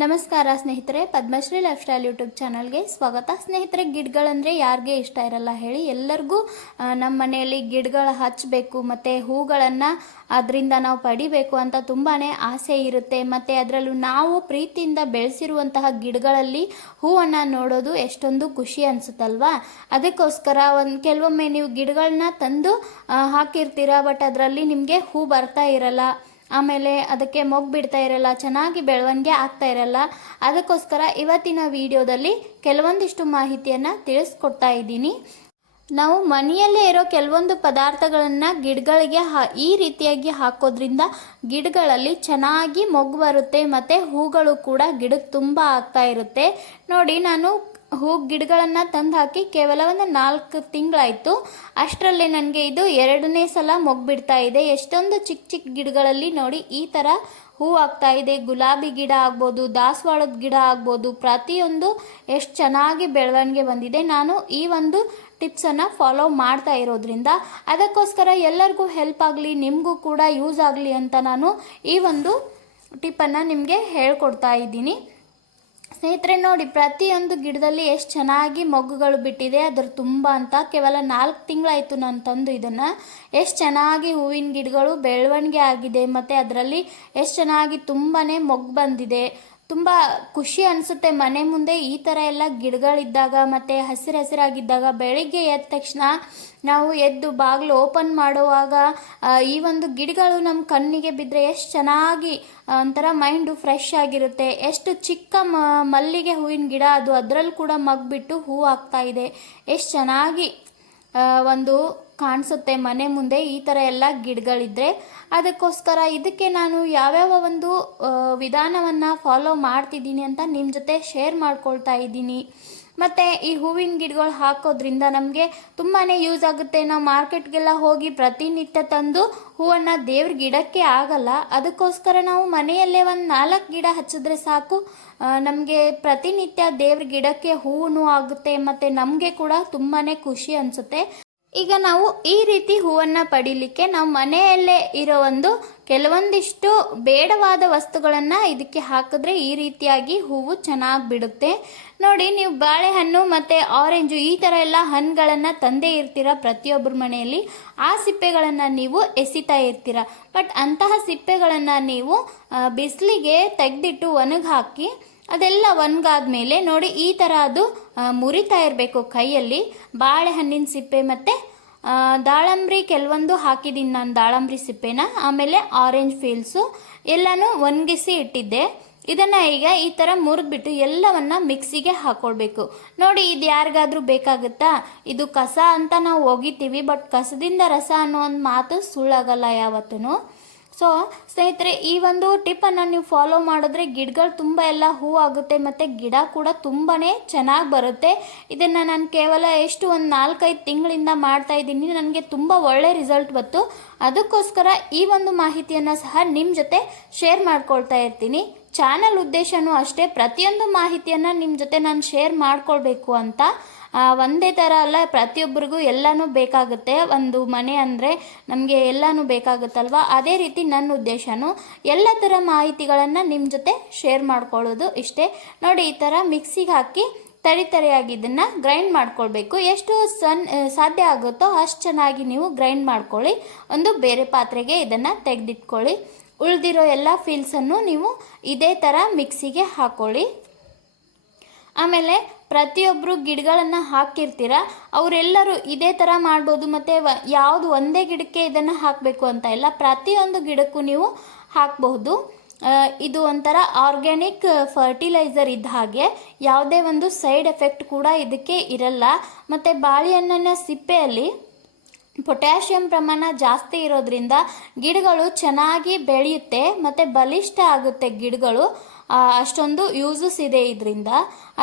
ನಮಸ್ಕಾರ ಸ್ನೇಹಿತರೆ, Padmashri life style YouTube ಚಾನಲ್ಗೆ ಸ್ವಾಗತ. ಸ್ನೇಹಿತರೆ, ಗಿಡಗಳಂದರೆ ಯಾರಿಗೆ ಇಷ್ಟ ಇರಲ್ಲ ಹೇಳಿ ಎಲ್ಲರಿಗೂ ನಮ್ಮ ಮನೆಯಲ್ಲಿ ಗಿಡಗಳು ಹಚ್ಚಬೇಕು ಮತ್ತು ಹೂಗಳನ್ನು ಅದರಿಂದ ನಾವು ಪಡಿಬೇಕು ಅಂತ ತುಂಬಾ ಆಸೆ ಇರುತ್ತೆ. ಮತ್ತು ಅದರಲ್ಲೂ ನಾವು ಪ್ರೀತಿಯಿಂದ ಬೆಳೆಸಿರುವಂತಹ ಗಿಡಗಳಲ್ಲಿ ಹೂವನ್ನು ನೋಡೋದು ಎಷ್ಟೊಂದು ಖುಷಿ ಅನಿಸುತ್ತಲ್ವಾ? ಅದಕ್ಕೋಸ್ಕರ ಒಂದು, ಕೆಲವೊಮ್ಮೆ ನೀವು ಗಿಡಗಳನ್ನ ತಂದು ಹಾಕಿರ್ತೀರ, ಬಟ್ ಅದರಲ್ಲಿ ನಿಮಗೆ ಹೂ ಬರ್ತಾ ಇರಲ್ಲ. ಆಮೇಲೆ ಅದಕ್ಕೆ ಮೊಗ್ಗು ಬಿಡ್ತಾ ಇರಲ್ಲ, ಚೆನ್ನಾಗಿ ಬೆಳವಣಿಗೆ ಆಗ್ತಾ ಇರಲ್ಲ. ಅದಕ್ಕೋಸ್ಕರ ಇವತ್ತಿನ ವಿಡಿಯೋದಲ್ಲಿ ಕೆಲವೊಂದಿಷ್ಟು ಮಾಹಿತಿಯನ್ನು ತಿಳಿಸ್ಕೊಡ್ತಾ ಇದ್ದೀನಿ. ನಾವು ಮನೆಯಲ್ಲೇ ಇರೋ ಕೆಲವೊಂದು ಪದಾರ್ಥಗಳನ್ನು ಗಿಡಗಳಿಗೆ ಈ ರೀತಿಯಾಗಿ ಹಾಕೋದ್ರಿಂದ ಗಿಡಗಳಲ್ಲಿ ಚೆನ್ನಾಗಿ ಮೊಗ್ಗು ಬರುತ್ತೆ, ಮತ್ತು ಹೂಗಳು ಕೂಡ ಗಿಡಕ್ಕೆ ತುಂಬ ಆಗ್ತಾ ಇರುತ್ತೆ. ನೋಡಿ, ನಾನು ಹೂ ಗಿಡಗಳನ್ನು ತಂದು ಹಾಕಿ ಕೇವಲ ಒಂದು ನಾಲ್ಕು ತಿಂಗಳಾಯಿತು. ಅಷ್ಟರಲ್ಲೇ ನನಗೆ ಇದು ಎರಡನೇ ಸಲ ಮೊಗ್ಬಿಡ್ತಾ ಇದೆ. ಎಷ್ಟೊಂದು ಚಿಕ್ಕ ಚಿಕ್ಕ ಗಿಡಗಳಲ್ಲಿ ನೋಡಿ ಈ ಥರ ಹೂ ಆಗ್ತಾ ಇದೆ. ಗುಲಾಬಿ ಗಿಡ ಆಗ್ಬೋದು, ದಾಸವಾಳದ ಗಿಡ ಆಗ್ಬೋದು, ಪ್ರತಿಯೊಂದು ಎಷ್ಟು ಚೆನ್ನಾಗಿ ಬೆಳವಣಿಗೆ ಬಂದಿದೆ. ನಾನು ಈ ಒಂದು ಟಿಪ್ಸನ್ನು ಫಾಲೋ ಮಾಡ್ತಾ ಇರೋದ್ರಿಂದ ಅದಕ್ಕೋಸ್ಕರ ಎಲ್ಲರಿಗೂ ಹೆಲ್ಪ್ ಆಗಲಿ, ನಿಮಗೂ ಕೂಡ ಯೂಸ್ ಆಗಲಿ ಅಂತ ನಾನು ಈ ಒಂದು ಟಿಪ್ಪನ್ನು ನಿಮಗೆ ಹೇಳ್ಕೊಡ್ತಾ ಇದ್ದೀನಿ. ಸ್ನೇಹಿತರೆ, ನೋಡಿ, ಪ್ರತಿಯೊಂದು ಗಿಡದಲ್ಲಿ ಎಷ್ಟು ಚೆನ್ನಾಗಿ ಮೊಗ್ಗುಗಳು ಬಿಟ್ಟಿದೆ, ಅದ್ರ ತುಂಬ ಅಂತ. ಕೇವಲ ನಾಲ್ಕು ತಿಂಗಳಾಯಿತು ನಾನು ತಂದು ಇದನ್ನು. ಎಷ್ಟು ಚೆನ್ನಾಗಿ ಹೂವಿನ ಗಿಡಗಳು ಬೆಳವಣಿಗೆ ಆಗಿದೆ, ಮತ್ತು ಅದರಲ್ಲಿ ಎಷ್ಟು ಚೆನ್ನಾಗಿ ತುಂಬಾ ಮೊಗ್ಗು ಬಂದಿದೆ. ತುಂಬ ಖುಷಿ ಅನಿಸುತ್ತೆ. ಮನೆ ಮುಂದೆ ಈ ಥರ ಎಲ್ಲ ಗಿಡಗಳಿದ್ದಾಗ ಮತ್ತು ಹಸಿರು ಹಸಿರಾಗಿದ್ದಾಗ ಬೆಳಿಗ್ಗೆ ಎದ್ದ ತಕ್ಷಣ ನಾವು ಎದ್ದು ಬಾಗಿಲು ಓಪನ್ ಮಾಡುವಾಗ ಈ ಒಂದು ಗಿಡಗಳು ನಮ್ಮ ಕಣ್ಣಿಗೆ ಬಿದ್ದರೆ ಎಷ್ಟು ಚೆನ್ನಾಗಿ ಒಂಥರ ಮೈಂಡು ಫ್ರೆಶ್ ಆಗಿರುತ್ತೆ. ಎಷ್ಟು ಚಿಕ್ಕ ಮಲ್ಲಿಗೆ ಹೂವಿನ ಗಿಡ ಅದು ಅದರಲ್ಲಿ ಕೂಡ ಮಗ್ಬಿಟ್ಟು ಹೂ ಆಗ್ತಾ ಇದೆ. ಎಷ್ಟು ಚೆನ್ನಾಗಿ ಒಂದು ಕಾಣಿಸುತ್ತೆ. ಮನೆ ಮುಂದೆ ಈ ಥರ ಎಲ್ಲ ಗಿಡಗಳಿದ್ರೆ ಅದಕ್ಕೋಸ್ಕರ ಇದಕ್ಕೆ ನಾನು ಯಾವ್ಯಾವ ಒಂದು ವಿಧಾನವನ್ನು ಫಾಲೋ ಮಾಡ್ತಿದ್ದೀನಿ ಅಂತ ನಿಮ್ಮ ಜೊತೆ ಶೇರ್ ಮಾಡ್ಕೊಳ್ತಾ ಇದ್ದೀನಿ. ಮತ್ತು ಈ ಹೂವಿನ ಗಿಡಗಳು ಹಾಕೋದ್ರಿಂದ ನಮಗೆ ತುಂಬಾ ಯೂಸ್ ಆಗುತ್ತೆ. ನಾವು ಮಾರ್ಕೆಟ್ಗೆಲ್ಲ ಹೋಗಿ ಪ್ರತಿನಿತ್ಯ ತಂದು ಹೂವನ್ನು ದೇವ್ರ ಗಿಡಕ್ಕೆ ಆಗಲ್ಲ. ಅದಕ್ಕೋಸ್ಕರ ನಾವು ಮನೆಯಲ್ಲೇ ಒಂದು ನಾಲ್ಕು ಗಿಡ ಹಚ್ಚಿದ್ರೆ ಸಾಕು. ನಮಗೆ ಪ್ರತಿನಿತ್ಯ ದೇವ್ರ ಗಿಡಕ್ಕೆ ಹೂವು ಆಗುತ್ತೆ. ಮತ್ತು ನಮಗೆ ಕೂಡ ತುಂಬಾ ಖುಷಿ ಅನಿಸುತ್ತೆ. ಈಗ ನಾವು ಈ ರೀತಿ ಹೂವನ್ನು ಪಡಿಲಿಕ್ಕೆ ನಾವು ಮನೆಯಲ್ಲೇ ಇರೋ ಒಂದು ಕೆಲವೊಂದಿಷ್ಟು ಬೇಡವಾದ ವಸ್ತುಗಳನ್ನು ಇದಕ್ಕೆ ಹಾಕಿದ್ರೆ ಈ ರೀತಿಯಾಗಿ ಹೂವು ಚೆನ್ನಾಗಿ ಬಿಡುತ್ತೆ. ನೋಡಿ, ನೀವು ಬಾಳೆಹಣ್ಣು ಮತ್ತು ಆರೆಂಜು ಈ ಥರ ಎಲ್ಲ ಹಣ್ಣುಗಳನ್ನು ತಂದೇ ಇರ್ತೀರ ಪ್ರತಿಯೊಬ್ಬರ ಮನೆಯಲ್ಲಿ, ಆ ಸಿಪ್ಪೆಗಳನ್ನು ನೀವು ಎಸಿತಾ ಇರ್ತೀರ. ಬಟ್ ಅಂತಹ ಸಿಪ್ಪೆಗಳನ್ನು ನೀವು ಬಿಸಿಲಿಗೆ ತೆಗೆದಿಟ್ಟು ಒಣಗಿ ಹಾಕಿ ಅದೆಲ್ಲ ಒಣಗಾದ್ಮೇಲೆ ನೋಡಿ ಈ ಥರ ಅದು ಮುರಿತಾ ಇರಬೇಕು ಕೈಯಲ್ಲಿ. ಬಾಳೆಹಣ್ಣಿನ ಸಿಪ್ಪೆ ಮತ್ತು ದಾಳಂಬ್ರಿ ಕೆಲವೊಂದು ಹಾಕಿದ್ದೀನಿ ನಾನು ದಾಳಂಬ್ರಿ ಸಿಪ್ಪೆನ. ಆಮೇಲೆ ಆರೆಂಜ್ ಫೀಲ್ಸು ಎಲ್ಲನೂ ಒಣಗಿಸಿ ಇಟ್ಟಿದ್ದೆ. ಇದನ್ನು ಈಗ ಈ ಥರ ಮುರಿದ್ಬಿಟ್ಟು ಎಲ್ಲವನ್ನ ಮಿಕ್ಸಿಗೆ ಹಾಕೊಳ್ಬೇಕು. ನೋಡಿ ಇದು ಯಾರಿಗಾದ್ರೂ ಬೇಕಾಗುತ್ತಾ? ಇದು ಕಸ ಅಂತ ನಾವು ಒಗಿತೀವಿ, ಬಟ್ ಕಸದಿಂದ ರಸ ಅನ್ನೋ ಒಂದು ಮಾತು ಸುಳ್ಳಾಗಲ್ಲ ಯಾವತ್ತೂ ಸೊ ಸ್ನೇಹಿತರೆ, ಈ ಒಂದು ಟಿಪ್ಪನ್ನು ನೀವು ಫಾಲೋ ಮಾಡಿದ್ರೆ ಗಿಡಗಳು ತುಂಬ ಎಲ್ಲ ಹೂ ಆಗುತ್ತೆ ಮತ್ತು ಗಿಡ ಕೂಡ ತುಂಬಾ ಚೆನ್ನಾಗಿ ಬರುತ್ತೆ. ಇದನ್ನು ನಾನು ಕೇವಲ ಎಷ್ಟು ಒಂದು ನಾಲ್ಕೈದು ತಿಂಗಳಿಂದ ಮಾಡ್ತಾ ಇದ್ದೀನಿ. ನನಗೆ ತುಂಬ ಒಳ್ಳೆ ರಿಸಲ್ಟ್ ಬಂತು. ಅದಕ್ಕೋಸ್ಕರ ಈ ಒಂದು ಮಾಹಿತಿಯನ್ನು ಸಹ ನಿಮ್ಮ ಜೊತೆ ಶೇರ್ ಮಾಡ್ಕೊಳ್ತಾ ಇರ್ತೀನಿ. ಚಾನಲ್ ಉದ್ದೇಶನೂ ಅಷ್ಟೇ. ಪ್ರತಿಯೊಂದು ಮಾಹಿತಿಯನ್ನು ನಿಮ್ಮ ಜೊತೆ ನಾನು ಶೇರ್ ಮಾಡ್ಕೊಳ್ಬೇಕು ಅಂತ. ಒಂದೇ ಥರ ಅಲ್ಲ, ಪ್ರತಿಯೊಬ್ಬರಿಗೂ ಎಲ್ಲನೂ ಬೇಕಾಗುತ್ತೆ. ಒಂದು ಮನೆ ಅಂದರೆ ನಮಗೆ ಎಲ್ಲನೂ ಬೇಕಾಗುತ್ತಲ್ವ? ಅದೇ ರೀತಿ ನನ್ನ ಉದ್ದೇಶನೂ ಎಲ್ಲ ಥರ ಮಾಹಿತಿಗಳನ್ನು ನಿಮ್ಮ ಜೊತೆ ಶೇರ್ ಮಾಡ್ಕೊಳ್ಳೋದು ಇಷ್ಟೇ. ನೋಡಿ, ಈ ಥರ ಮಿಕ್ಸಿಗೆ ಹಾಕಿ ತರಿ ತರಿಯಾಗಿ ಇದನ್ನು ಗ್ರೈಂಡ್ ಮಾಡ್ಕೊಳ್ಬೇಕು. ಎಷ್ಟು ಸನ್ ಸಾಧ್ಯ ಆಗುತ್ತೋ ಅಷ್ಟು ಚೆನ್ನಾಗಿ ನೀವು ಗ್ರೈಂಡ್ ಮಾಡ್ಕೊಳ್ಳಿ. ಒಂದು ಬೇರೆ ಪಾತ್ರೆಗೆ ಇದನ್ನು ತೆಗೆದಿಟ್ಕೊಳ್ಳಿ. ಉಳಿದಿರೋ ಎಲ್ಲ ಫೀಲ್ಸನ್ನು ನೀವು ಇದೇ ಥರ ಮಿಕ್ಸಿಗೆ ಹಾಕ್ಕೊಳ್ಳಿ ಆಮೇಲೆ ಪ್ರತಿಯೊಬ್ಬರು ಗಿಡಗಳನ್ನು ಹಾಕಿರ್ತೀರ ಅವರೆಲ್ಲರೂ ಇದೇ ಥರ ಮಾಡ್ಬೋದು ಮತ್ತು ಯಾವುದು ಒಂದೇ ಗಿಡಕ್ಕೆ ಇದನ್ನು ಹಾಕಬೇಕು ಅಂತ ಇಲ್ಲ, ಪ್ರತಿಯೊಂದು ಗಿಡಕ್ಕೂ ನೀವು ಹಾಕಬಹುದು. ಇದು ಒಂಥರ ಆರ್ಗ್ಯಾನಿಕ್ ಫರ್ಟಿಲೈಸರ್ ಇದ್ದ ಹಾಗೆ, ಯಾವುದೇ ಒಂದು ಸೈಡ್ ಎಫೆಕ್ಟ್ ಕೂಡ ಇದಕ್ಕೆ ಇರಲ್ಲ. ಮತ್ತು ಬಾಳೆಹಣ್ಣಿನ ಸಿಪ್ಪೆಯಲ್ಲಿ ಪೊಟ್ಯಾಷಿಯಂ ಪ್ರಮಾಣ ಜಾಸ್ತಿ ಇರೋದ್ರಿಂದ ಗಿಡಗಳು ಚೆನ್ನಾಗಿ ಬೆಳೆಯುತ್ತೆ, ಮತ್ತು ಬಲಿಷ್ಠ ಆಗುತ್ತೆ ಗಿಡಗಳು. ಅಷ್ಟೊಂದು ಯೂಸಸ್ ಇದೆ ಇದರಿಂದ.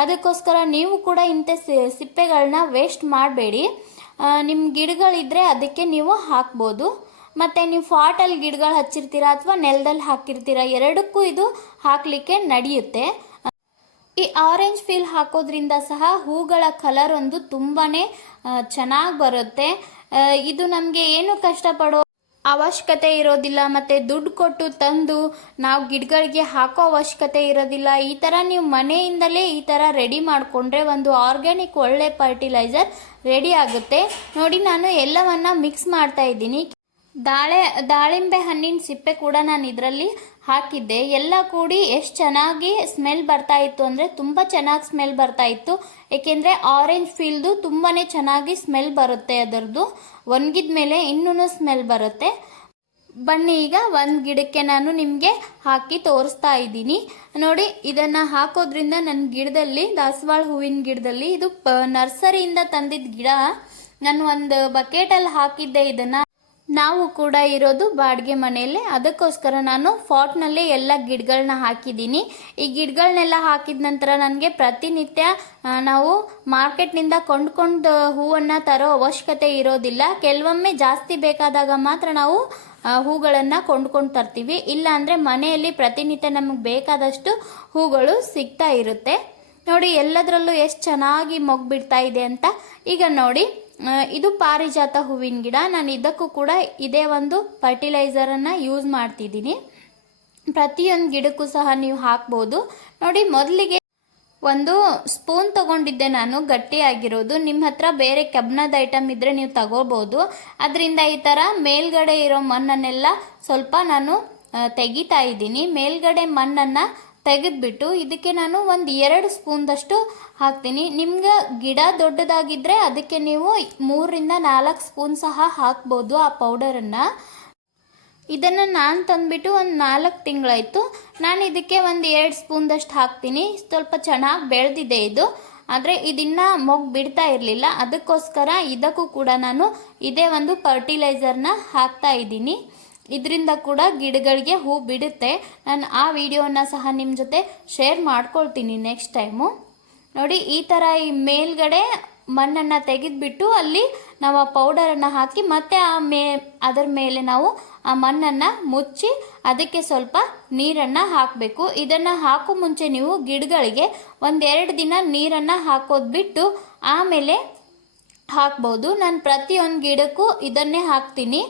ಅದಕ್ಕೋಸ್ಕರ ನೀವು ಕೂಡ ಇಂಥ ಸಿಪ್ಪೆಗಳನ್ನ ವೇಸ್ಟ್ ಮಾಡಬೇಡಿ. ನಿಮ್ಮ ಗಿಡಗಳಿದ್ದರೆ ಅದಕ್ಕೆ ನೀವು ಹಾಕ್ಬೋದು. ಮತ್ತು ನೀವು ಫಾಟಲ್ಲಿ ಗಿಡಗಳು ಹಚ್ಚಿರ್ತೀರ ಅಥವಾ ನೆಲದಲ್ಲಿ ಹಾಕಿರ್ತೀರ, ಎರಡಕ್ಕೂ ಇದು ಹಾಕಲಿಕ್ಕೆ ನಡೆಯುತ್ತೆ. ಈ ಆರೆಂಜ್ ಫೀಲ್ ಹಾಕೋದ್ರಿಂದ ಸಹ ಹೂಗಳ ಕಲರ್ ಒಂದು ತುಂಬಾ ಚೆನ್ನಾಗಿ ಬರುತ್ತೆ. ಇದು ನಮಗೆ ಏನು ಕಷ್ಟಪಡೋ ಅವಶ್ಯಕತೆ ಇರೋದಿಲ್ಲ ಮತ್ತು ದುಡ್ಡು ಕೊಟ್ಟು ತಂದು ನಾವು ಗಿಡಗಳಿಗೆ ಹಾಕೋ ಅವಶ್ಯಕತೆ ಇರೋದಿಲ್ಲ. ಈ ಥರ ನೀವು ಮನೆಯಿಂದಲೇ ಈ ಥರ ರೆಡಿ ಮಾಡಿಕೊಂಡ್ರೆ ಒಂದು ಆರ್ಗ್ಯಾನಿಕ್ ಒಳ್ಳೆ ಫರ್ಟಿಲೈಸರ್ ರೆಡಿ ಆಗುತ್ತೆ. ನೋಡಿ ನಾನು ಎಲ್ಲವನ್ನ ಮಿಕ್ಸ್ ಮಾಡ್ತಾ ಇದ್ದೀನಿ. ದಾಳೆ, ದಾಳಿಂಬೆ ಹಣ್ಣಿನ ಸಿಪ್ಪೆ ಕೂಡ ನಾನು ಇದರಲ್ಲಿ ಹಾಕಿದ್ದೆ. ಎಲ್ಲ ಕೂಡಿ ಎಷ್ಟು ಚೆನ್ನಾಗಿ ಸ್ಮೆಲ್ ಬರ್ತಾ ಇತ್ತು ಅಂದರೆ ತುಂಬ ಚೆನ್ನಾಗಿ ಸ್ಮೆಲ್ ಬರ್ತಾ ಇತ್ತು. ಏಕೆಂದರೆ ಆರೆಂಜ್ ಫೀಲ್ದು ತುಂಬಾ ಚೆನ್ನಾಗಿ ಸ್ಮೆಲ್ ಬರುತ್ತೆ ಅದರದ್ದು. ಒಣಗಿದ ಮೇಲೆ ಇನ್ನೂ ಸ್ಮೆಲ್ ಬರುತ್ತೆ. ಬನ್ನಿ ಈಗ ಒಂದು ಗಿಡಕ್ಕೆ ನಾನು ನಿಮಗೆ ಹಾಕಿ ತೋರಿಸ್ತಾ ಇದ್ದೀನಿ. ನೋಡಿ, ಇದನ್ನು ಹಾಕೋದ್ರಿಂದ ನನ್ನ ಗಿಡದಲ್ಲಿ, ದಾಸವಾಳ ಹೂವಿನ ಗಿಡದಲ್ಲಿ ಇದು ನರ್ಸರಿಯಿಂದ ತಂದಿದ್ದ ಗಿಡ. ನಾನು ಒಂದು ಬಕೆಟಲ್ಲಿ ಹಾಕಿದ್ದೆ ಇದನ್ನು. ನಾವು ಕೂಡ ಇರೋದು ಬಾಡಿಗೆ ಮನೆಯಲ್ಲೇ. ಅದಕ್ಕೋಸ್ಕರ ನಾನು ಫಾಟ್ನಲ್ಲಿ ಎಲ್ಲ ಗಿಡಗಳನ್ನ ಹಾಕಿದ್ದೀನಿ. ಈ ಗಿಡಗಳನ್ನೆಲ್ಲ ಹಾಕಿದ ನಂತರ ನನಗೆ ಪ್ರತಿನಿತ್ಯ ನಾವು ಮಾರ್ಕೆಟ್ನಿಂದ ಕೊಂಡ್ಕೊಂಡು ಹೂವನ್ನು ತರೋ ಅವಶ್ಯಕತೆ ಇರೋದಿಲ್ಲ. ಕೆಲವೊಮ್ಮೆ ಜಾಸ್ತಿ ಬೇಕಾದಾಗ ಮಾತ್ರ ನಾವು ಹೂಗಳನ್ನು ಕೊಂಡ್ಕೊಂಡು ತರ್ತೀವಿ. ಇಲ್ಲ ಅಂದರೆ ಮನೆಯಲ್ಲಿ ಪ್ರತಿನಿತ್ಯ ನಮಗೆ ಬೇಕಾದಷ್ಟು ಹೂಗಳು ಸಿಗ್ತಾ ಇರುತ್ತೆ. ನೋಡಿ, ಎಲ್ಲದರಲ್ಲೂ ಎಷ್ಟು ಚೆನ್ನಾಗಿ ಮೊಗ್ಬಿಡ್ತಾ ಇದೆ ಅಂತ. ಈಗ ನೋಡಿ ಇದು ಪಾರಿಜಾತ ಹೂವಿನ ಗಿಡ. ನಾನು ಇದಕ್ಕೂ ಕೂಡ ಇದೇ ಒಂದು ಫರ್ಟಿಲೈಸರನ್ನು ಯೂಸ್ ಮಾಡ್ತಿದ್ದೀನಿ. ಪ್ರತಿಯೊಂದು ಗಿಡಕ್ಕೂ ಸಹ ನೀವು ಹಾಕ್ಬೋದು. ನೋಡಿ, ಮೊದಲಿಗೆ ಒಂದು ಸ್ಪೂನ್ ತಗೊಂಡಿದ್ದೆ ನಾನು, ಗಟ್ಟಿಯಾಗಿರೋದು. ನಿಮ್ಮ ಹತ್ರ ಬೇರೆ ಕಬ್ಬಿಣದ ಐಟಮ್ ಇದ್ದರೆ ನೀವು ತಗೋಬೋದು. ಅದರಿಂದ ಈ ಥರ ಮೇಲ್ಗಡೆ ಇರೋ ಮಣ್ಣನ್ನೆಲ್ಲ ಸ್ವಲ್ಪ ನಾನು ತೆಗಿತಾ ಇದ್ದೀನಿ. ಮೇಲ್ಗಡೆ ಮಣ್ಣನ್ನು ತೆಗೆದ್ಬಿಟ್ಟು ಇದಕ್ಕೆ ನಾನು ಒಂದು ಎರಡು ಸ್ಪೂನ್ದಷ್ಟು ಹಾಕ್ತೀನಿ. ನಿಮ್ಗೆ ಗಿಡ ದೊಡ್ಡದಾಗಿದ್ದರೆ ಅದಕ್ಕೆ ನೀವು ಮೂರರಿಂದ ನಾಲ್ಕು ಸ್ಪೂನ್ ಸಹ ಹಾಕ್ಬೋದು ಆ ಪೌಡರನ್ನು. ಇದನ್ನು ನಾನು ತಂದುಬಿಟ್ಟು ಒಂದು ನಾಲ್ಕು ತಿಂಗಳಾಯಿತು. ನಾನು ಇದಕ್ಕೆ ಒಂದು ಎರಡು ಸ್ಪೂನ್ದಷ್ಟು ಹಾಕ್ತೀನಿ. ಸ್ವಲ್ಪ ಚೆನ್ನಾಗಿ ಬೆಳೆದಿದೆ ಇದು. ಆದರೆ ಇದನ್ನು ಮೊಗ್ ಬಿಡ್ತಾ ಇರಲಿಲ್ಲ. ಅದಕ್ಕೋಸ್ಕರ ಇದಕ್ಕೂ ಕೂಡ ನಾನು ಇದೇ ಒಂದು ಫರ್ಟಿಲೈಸರ್ನ ಹಾಕ್ತಾ ಇದ್ದೀನಿ. ಇದರಿಂದ ಕೂಡ ಗಿಡಗಳಿಗೆ ಹೂ ಬಿಡುತ್ತೆ. ನಾನು ಆ ವಿಡಿಯೋನ ಸಹ ನಿಮ್ಮ ಜೊತೆ ಶೇರ್ ಮಾಡ್ಕೊಳ್ತೀನಿ ನೆಕ್ಸ್ಟ್ ಟೈಮು ನೋಡಿ, ಈ ಥರ ಈ ಮೇಲ್ಗಡೆ ಮಣ್ಣನ್ನು ತೆಗೆದುಬಿಟ್ಟು ಅಲ್ಲಿ ನಾವು ಆ ಪೌಡರನ್ನು ಹಾಕಿ ಮತ್ತೆ ಆ ಮೇ, ಅದರ ಮೇಲೆ ನಾವು ಆ ಮಣ್ಣನ್ನು ಮುಚ್ಚಿ ಅದಕ್ಕೆ ಸ್ವಲ್ಪ ನೀರನ್ನು ಹಾಕಬೇಕು. ಇದನ್ನು ಹಾಕೋ ಮುಂಚೆ ನೀವು ಗಿಡಗಳಿಗೆ ಒಂದೆರಡು ದಿನ ನೀರನ್ನು ಹಾಕೋದು ಬಿಟ್ಟು ಆಮೇಲೆ ಹಾಕ್ಬೋದು. ನಾನು ಪ್ರತಿಯೊಂದು ಗಿಡಕ್ಕೂ ಇದನ್ನೇ ಹಾಕ್ತೀನಿ.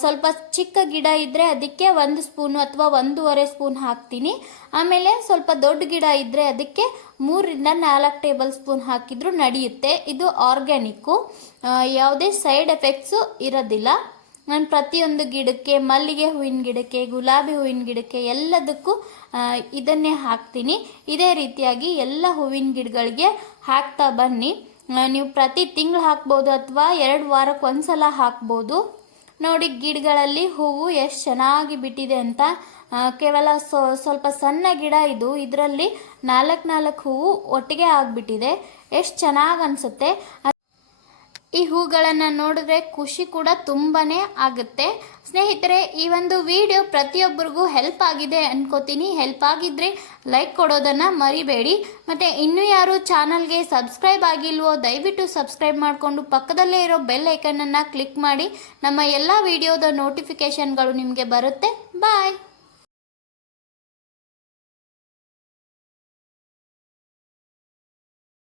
ಸ್ವಲ್ಪ ಚಿಕ್ಕ ಗಿಡ ಇದ್ದರೆ ಅದಕ್ಕೆ ಒಂದು ಸ್ಪೂನು ಅಥವಾ ಒಂದೂವರೆ ಸ್ಪೂನ್ ಹಾಕ್ತೀನಿ. ಆಮೇಲೆ ಸ್ವಲ್ಪ ದೊಡ್ಡ ಗಿಡ ಇದ್ದರೆ ಅದಕ್ಕೆ ಮೂರರಿಂದ ನಾಲ್ಕು ಟೇಬಲ್ ಸ್ಪೂನ್ ಹಾಕಿದರೂ ನಡೆಯುತ್ತೆ. ಇದು ಆರ್ಗ್ಯಾನಿಕ್ಕು. ಯಾವುದೇ ಸೈಡ್ ಎಫೆಕ್ಟ್ಸು ಇರೋದಿಲ್ಲ. ನಾನು ಪ್ರತಿಯೊಂದು ಗಿಡಕ್ಕೆ, ಮಲ್ಲಿಗೆ ಹೂವಿನ ಗಿಡಕ್ಕೆ, ಗುಲಾಬಿ ಹೂವಿನ ಗಿಡಕ್ಕೆ ಎಲ್ಲದಕ್ಕೂ ಇದನ್ನೇ ಹಾಕ್ತೀನಿ. ಇದೇ ರೀತಿಯಾಗಿ ಎಲ್ಲ ಹೂವಿನ ಗಿಡಗಳಿಗೆ ಹಾಕ್ತಾ ಬನ್ನಿ. ನೀವು ಪ್ರತಿ ತಿಂಗಳು ಹಾಕ್ಬೋದು ಅಥವಾ ಎರಡು ವಾರಕ್ಕೆ ಒಂದ್ಸಲ ಹಾಕ್ಬೋದು. ನೋಡಿ, ಗಿಡಗಳಲ್ಲಿ ಹೂವು ಎಷ್ಟು ಚೆನ್ನಾಗಿ ಬಿಟ್ಟಿದೆ ಅಂತ ಕೇವಲ ಸ್ವಲ್ಪ ಸಣ್ಣ ಗಿಡ ಇದು, ಇದರಲ್ಲಿ ನಾಲ್ಕು ನಾಲ್ಕು ಹೂವು ಒಟ್ಟಿಗೆ ಆಗಿಬಿಟ್ಟಿದೆ. ಎಷ್ಟು ಚೆನ್ನಾಗಿ ಅನಿಸುತ್ತೆ? ಈ ಹೂಗಳನ್ನು ನೋಡಿದ್ರೆ ಖುಷಿ ಕೂಡ ತುಂಬಾ ಆಗುತ್ತೆ. ಸ್ನೇಹಿತರೆ, ಈ ಒಂದು ವಿಡಿಯೋ ಪ್ರತಿಯೊಬ್ಬರಿಗೂ ಹೆಲ್ಪ್ ಆಗಿದೆ ಅನ್ಕೋತೀನಿ. ಹೆಲ್ಪ್ ಆಗಿದ್ರೆ ಲೈಕ್ ಕೊಡೋದನ್ನು ಮರಿಬೇಡಿ. ಮತ್ತು ಇನ್ನೂ ಯಾರು ಚಾನಲ್ಗೆ ಸಬ್ಸ್ಕ್ರೈಬ್ ಆಗಿಲ್ವೋ, ದಯವಿಟ್ಟು ಸಬ್ಸ್ಕ್ರೈಬ್ ಮಾಡಿಕೊಂಡು ಪಕ್ಕದಲ್ಲೇ ಇರೋ ಬೆಲ್ ಐಕನನ್ನು ಕ್ಲಿಕ್ ಮಾಡಿ. ನಮ್ಮ ಎಲ್ಲ ವಿಡಿಯೋದ ನೋಟಿಫಿಕೇಷನ್ಗಳು ನಿಮಗೆ ಬರುತ್ತೆ. ಬಾಯ್